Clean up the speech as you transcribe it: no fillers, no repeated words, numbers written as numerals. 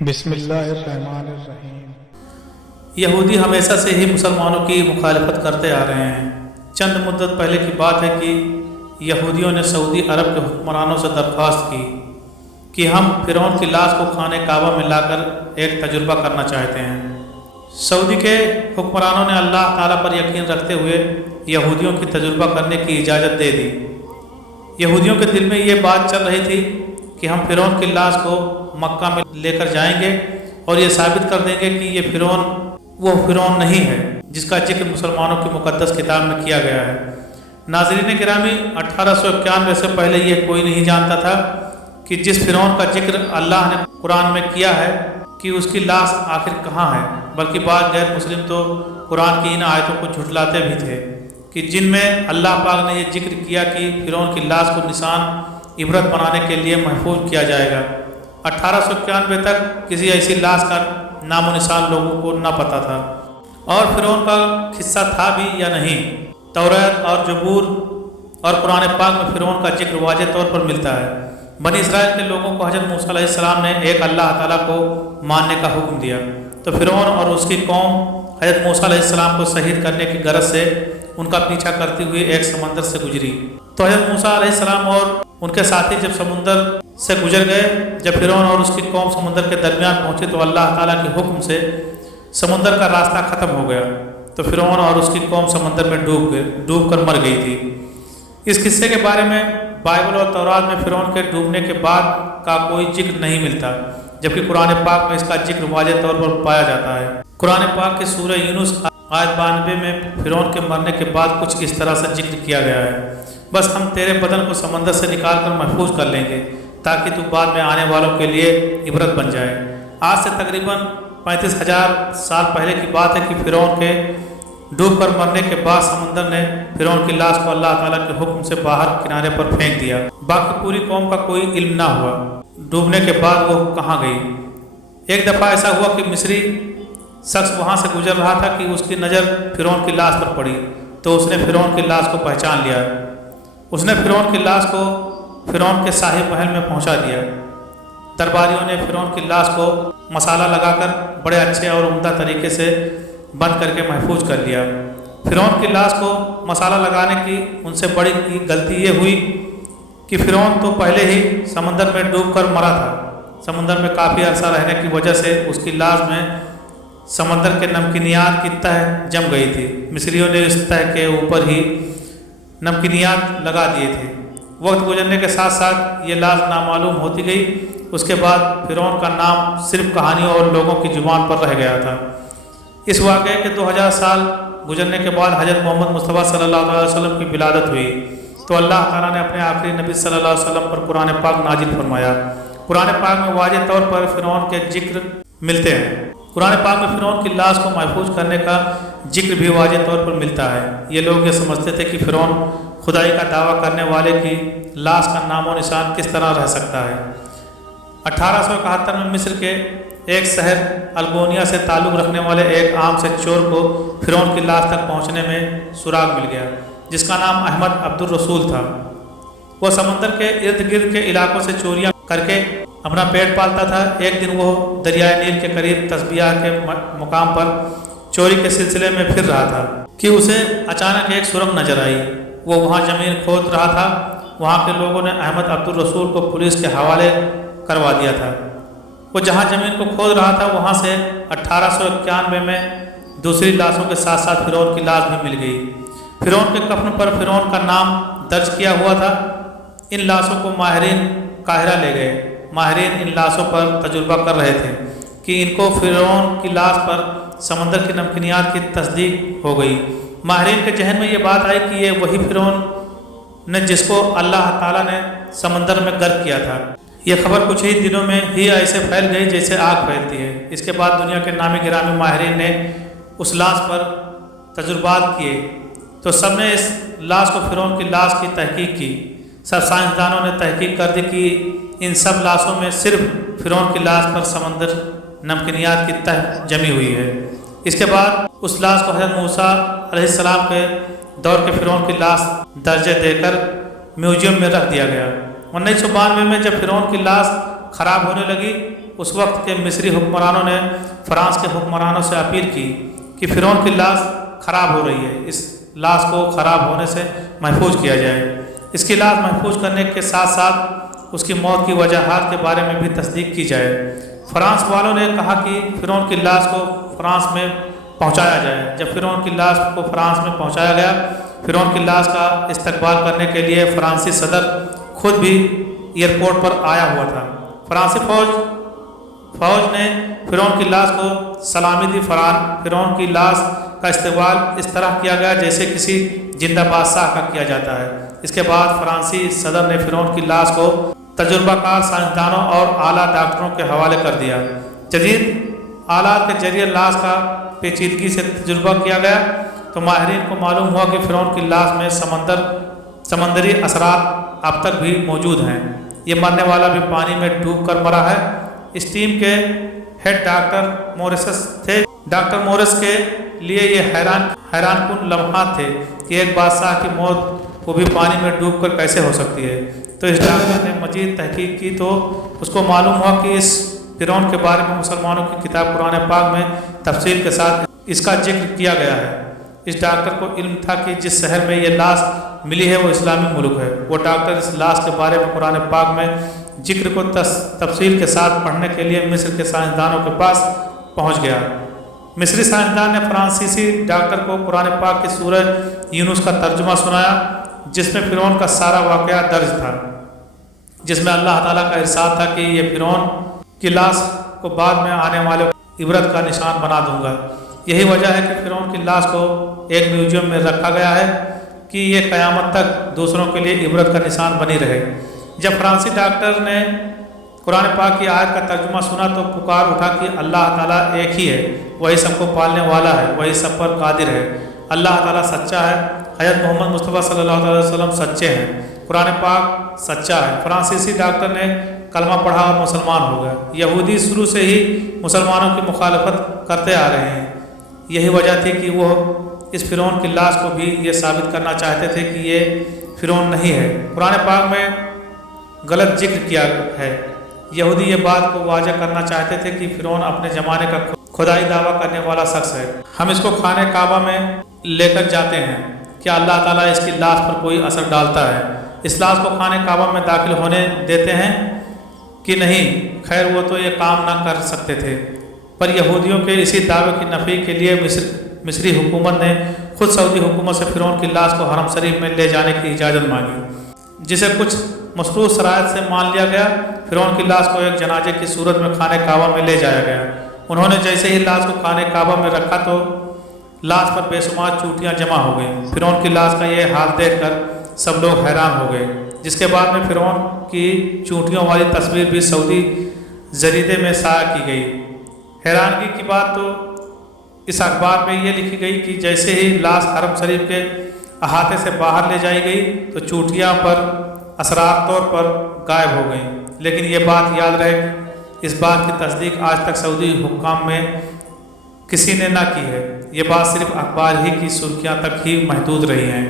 بسم اللہ الرحمن الرحیم۔ یہودی ہمیشہ سے ہی مسلمانوں کی مخالفت کرتے آ رہے ہیں۔ چند مدت پہلے کی بات ہے کہ یہودیوں نے سعودی عرب کے حکمرانوں سے درخواست کی کہ ہم فرعون کی لاش کو خانہ کعبہ میں لا کر ایک تجربہ کرنا چاہتے ہیں۔ سعودی کے حکمرانوں نے اللہ تعالیٰ پر یقین رکھتے ہوئے یہودیوں کی تجربہ کرنے کی اجازت دے دی۔ یہودیوں کے دل میں یہ بات چل رہی تھی کہ ہم فرعون کی لاش کو مکہ میں لے کر جائیں گے اور یہ ثابت کر دیں گے کہ یہ فرعون وہ فرعون نہیں ہے جس کا ذکر مسلمانوں کی مقدس کتاب میں کیا گیا ہے۔ ناظرین گرامی، 1891 سے پہلے یہ کوئی نہیں جانتا تھا کہ جس فرعون کا ذکر اللہ نے قرآن میں کیا ہے کہ اس کی لاش آخر کہاں ہے، بلکہ بعض غیر مسلم تو قرآن کی ان آیتوں کو جھٹلاتے بھی تھے کہ جن میں اللہ پاک نے یہ ذکر کیا کہ فرعون کی لاش کو نشان عبرت بنانے کے لیے محفوظ کیا جائے گا۔ 1891 تک کسی ایسی لاش کا نام و نشان لوگوں کو نہ پتہ تھا، اور فرعون کا قصہ تھا بھی یا نہیں۔ توریت اور زبور اور قرآن پاک میں فرعون کا ذکر واضح طور پر ملتا ہے۔ بنی اسرائیل کے لوگوں کو حضرت موسیٰ علیہ السلام نے ایک اللہ تعالیٰ کو ماننے کا حکم دیا، تو فرعون اور اس کی قوم حضرت موسیٰ علیہ السلام کو شہید کرنے کی غرض سے ان کا پیچھا کرتے ہوئے ایک سمندر سے گزری۔ تو حضرت موسیٰ علیہ السلام اور ان کے ساتھی جب سمندر سے گزر گئے، جب فرعون اور اس کی قوم سمندر کے درمیان پہنچے تو اللہ تعالیٰ کے حکم سے سمندر کا راستہ ختم ہو گیا، تو فرعون اور اس کی قوم سمندر میں ڈوب کر مر گئی تھی۔ اس قصے کے بارے میں بائبل اور تورات میں فرعون کے ڈوبنے کے بعد کا کوئی ذکر نہیں ملتا، جبکہ قرآن پاک میں اس کا ذکر واضح طور پر پایا جاتا ہے۔ قرآن پاک کے سورہ یونس آیت 92 میں فرعون کے مرنے کے بعد کچھ اس طرح سے ذکر کیا گیا ہے: بس ہم تیرے بدن کو سمندر سے نکال کر محفوظ کر لیں گے تاکہ تو بعد میں آنے والوں کے لیے عبرت بن جائے۔ آج سے تقریباً 35,000 سال پہلے کی بات ہے کہ فرعون کے ڈوب کر مرنے کے بعد سمندر نے فرعون کی لاش کو اللہ تعالیٰ کے حکم سے باہر کنارے پر پھینک دیا۔ باقی پوری قوم کا کوئی علم نہ ہوا ڈوبنے کے بعد وہ کہاں گئی۔ ایک دفعہ ایسا ہوا کہ مصری شخص وہاں سے گزر رہا تھا کہ اس کی نظر فرعون کی لاش پر پڑی، تو اس نے فرعون کی لاش کو پہچان لیا۔ اس نے فرعون کی لاش کو فرعون کے شاہی محل میں پہنچا دیا۔ درباریوں نے فرعون کی لاش کو مسالہ لگا کر بڑے اچھے اور عمدہ طریقے سے بند کر کے محفوظ کر لیا۔ فرعون کی لاش کو مسالہ لگانے کی ان سے بڑی غلطی یہ ہوئی کہ فرعون تو پہلے ہی سمندر میں ڈوب کر مرا تھا۔ سمندر میں کافی عرصہ رہنے کی وجہ سے اس کی لاش میں سمندر کے نمکینیات کی تہ جم گئی تھی۔ مصریوں نے اس تہ کے اوپر ہی نمکینیات لگا دیے تھے۔ وقت گزرنے کے ساتھ ساتھ یہ لاش نامعلوم ہوتی گئی۔ اس کے بعد فرعون کا نام صرف کہانیوں اور لوگوں کی زبان پر رہ گیا تھا۔ اس واقعے کے 2000 سال گزرنے کے بعد حضرت محمد مصطفیٰ صلی اللہ علیہ وسلم کی ولادت ہوئی، تو اللہ تعالیٰ نے اپنے آخری نبی صلی اللہ علیہ وسلم پر قرآن پاک نازل فرمایا۔ قرآن پاک میں واضح طور پر فرعون کے ذکر ملتے ہیں۔ قرآن پاک میں فرعون کی لاش کو محفوظ کرنے کا ذکر بھی واضح طور پر ملتا ہے۔ یہ لوگ یہ سمجھتے تھے کہ فرعون خدائی کا دعویٰ کرنے والے کی لاش کا نام و نشان کس طرح رہ سکتا ہے۔ 1871 میں مصر کے ایک شہر الگونیا سے تعلق رکھنے والے ایک عام سے چور کو فرعون کی لاش تک پہنچنے میں سراغ مل گیا، جس کا نام احمد عبد الرسول تھا۔ وہ سمندر کے ارد گرد کے علاقوں سے چوریاں کر کے اپنا پیٹ پالتا تھا۔ ایک دن وہ دریائے نیل کے قریب تسبیح کے مقام پر چوری کے سلسلے میں پھر رہا تھا کہ اسے اچانک ایک سرنگ نظر آئی۔ وہ وہاں زمین کھود رہا تھا۔ وہاں کے لوگوں نے احمد عبد الرسول کو پولیس کے حوالے کروا دیا تھا۔ وہ جہاں زمین کو کھود رہا تھا وہاں سے 1891 میں دوسری لاشوں کے ساتھ ساتھ فرعون کی لاش بھی مل گئی۔ فرعون کے کفن پر فرعون کا نام درج کیا ہوا تھا۔ ان لاشوں کو ماہرین قاہرہ لے گئے۔ ماہرین ان لاشوں پر تجربہ کر رہے تھے کہ ان کو فرعون کی لاش پر سمندر کی نمکینیات کی تصدیق ہو گئی۔ ماہرین کے ذہن میں یہ بات آئی کہ یہ وہی فرعون نے جس کو اللہ تعالیٰ نے سمندر میں غرق کیا تھا۔ یہ خبر کچھ ہی دنوں میں ہی ایسے پھیل گئی جیسے آگ پھیلتی ہے۔ اس کے بعد دنیا کے نامی گرامی ماہرین نے اس لاش پر تجربات کیے، تو سب نے اس لاش کو فرعون کی لاش کی تحقیق کی۔ سب سائنسدانوں نے تحقیق کر دی کہ ان سب لاشوں میں صرف فرعون کی لاش پر سمندر نمکینیات کی تہ جمی ہوئی ہے۔ اس کے بعد اس لاش کو حضرت موسیٰ علیہ السلام کے دور کے فرعون کی لاش درجے دے کر میوزیم میں رکھ دیا گیا۔ 1992 میں جب فرعون کی لاش خراب ہونے لگی اس وقت کے مصری حکمرانوں نے فرانس کے حکمرانوں سے اپیل کی کہ فرعون کی لاش خراب ہو رہی ہے، اس لاش کو خراب ہونے سے محفوظ کیا جائے۔ اس کی لاش محفوظ کرنے کے ساتھ ساتھ اس کی موت کی وجوہات کے بارے میں بھی تصدیق کی جائے۔ فرانس والوں نے کہا کہ فرعون کی لاش کو فرانس میں پہنچایا جائے۔ جب فرعون کی لاش کو فرانس میں پہنچایا گیا، فرعون کی لاش کا استقبال کرنے کے لیے فرانسی صدر خود بھی ایئرپورٹ پر آیا ہوا تھا۔ فرانسی فوج نے فرعون کی لاش کو سلامی دی۔ فرعون کی لاش کا استقبال اس طرح کیا گیا جیسے کسی زندہ بادشاہ کا کیا جاتا ہے۔ اس کے بعد فرانسی صدر نے فرعون کی لاش کو تجربہ کار سائنسدانوں اور اعلیٰ ڈاکٹروں کے حوالے کر دیا۔ جدید آلات کے ذریعے لاش کا پیچیدگی سے تجربہ کیا گیا تو ماہرین کو معلوم ہوا کہ فرعون کی لاش میں سمندری اثرات اب تک بھی موجود ہیں۔ یہ مرنے والا بھی پانی میں ڈوب کر مرا ہے۔ اس ٹیم کے ہیڈ ڈاکٹر موریسس تھے۔ ڈاکٹر مورس کے لیے یہ حیران کن لمحات تھے کہ ایک بادشاہ کی موت وہ بھی پانی میں ڈوب کر کیسے ہو سکتی ہے۔ تو اس ڈاکٹر نے مزید تحقیق کی تو اس کو معلوم ہوا کہ اس فرعون کے بارے میں مسلمانوں کی کتاب قرآن پاک میں تفصیل کے ساتھ اس کا ذکر کیا گیا ہے۔ اس ڈاکٹر کو علم تھا کہ جس شہر میں یہ لاش ملی ہے وہ اسلامی ملک ہے۔ وہ ڈاکٹر اس لاش کے بارے میں قرآن پاک میں ذکر کو تفصیل کے ساتھ پڑھنے کے لیے مصر کے سائنسدانوں کے پاس پہنچ گیا۔ مصری سائنسدان نے فرانسیسی ڈاکٹر کو قرآن پاک کی سورہ یونس کا ترجمہ سنایا جس میں فرعون کا سارا واقعہ درج تھا، جس میں اللہ تعالیٰ کا ارشاد تھا کہ یہ فرعون کی لاش کو بعد میں آنے والے عبرت کا نشان بنا دوں گا۔ یہی وجہ ہے کہ فرعون کی لاش کو ایک میوزیم میں رکھا گیا ہے کہ یہ قیامت تک دوسروں کے لیے عبرت کا نشان بنی رہے۔ جب فرانسی ڈاکٹر نے قرآن پاک کی آیت کا ترجمہ سنا تو پکار اٹھا کہ اللہ تعالیٰ ایک ہی ہے، وہی سب کو پالنے والا ہے، وہی سب پر قادر ہے، اللہ تعالیٰ سچا ہے، حضرت محمد مصطفیٰ صلی اللہ علیہ وسلم سچے ہیں، قرآن پاک سچا ہے۔ فرانسیسی ڈاکٹر نے کلمہ پڑھا اور مسلمان ہو گئے۔ یہودی شروع سے ہی مسلمانوں کی مخالفت کرتے آ رہے ہیں۔ یہی وجہ تھی کہ وہ اس فرعون کی لاش کو بھی یہ ثابت کرنا چاہتے تھے کہ یہ فرعون نہیں ہے۔ قرآن پاک میں غلط ذکر کیا ہے۔ یہودی یہ بات کو واضح کرنا چاہتے تھے کہ فرعون اپنے زمانے کا خدائی دعویٰ کرنے والا شخص ہے۔ ہم اس کو خانہ کعبہ میں لے کر جاتے ہیں، کیا اللہ تعالیٰ اس کی لاش پر کوئی اثر ڈالتا ہے؟ اس لاش کو خانہ کعبہ میں داخل ہونے دیتے ہیں کہ نہیں؟ خیر وہ تو یہ کام نہ کر سکتے تھے، پر یہودیوں کے اسی دعوے کی نفی کے لیے مصری حکومت نے خود سعودی حکومت سے فرعون کی لاش کو حرم شریف میں لے جانے کی اجازت مانگی، جسے کچھ مشروط شرائط سے مان لیا گیا۔ فرعون کی لاش کو ایک جنازے کی صورت میں خانہ کعبہ میں لے جایا گیا۔ انہوں نے جیسے ہی لاش کو خانہ کعبہ میں رکھا تو لاش پر بے شمار چوٹیاں جمع ہو گئیں۔ فرعون کی لاش کا یہ حال دیکھ کر سب لوگ حیران ہو گئے، جس کے بعد میں فرعون کی چوٹیوں والی تصویر بھی سعودی جریدے میں شائع کی گئی۔ حیرانگی کی بات تو اس اخبار میں یہ لکھی گئی کہ جیسے ہی لاش حرم شریف کے احاطے سے باہر لے جائی گئی تو چوٹیاں پر اثرات طور پر غائب ہو گئیں۔ لیکن یہ بات یاد رہے اس بات کی تصدیق آج تک سعودی حکام میں کسی نے نہ کی ہے۔ یہ بات صرف اخبار ہی کی سرخیاں تک ہی محدود رہی ہیں۔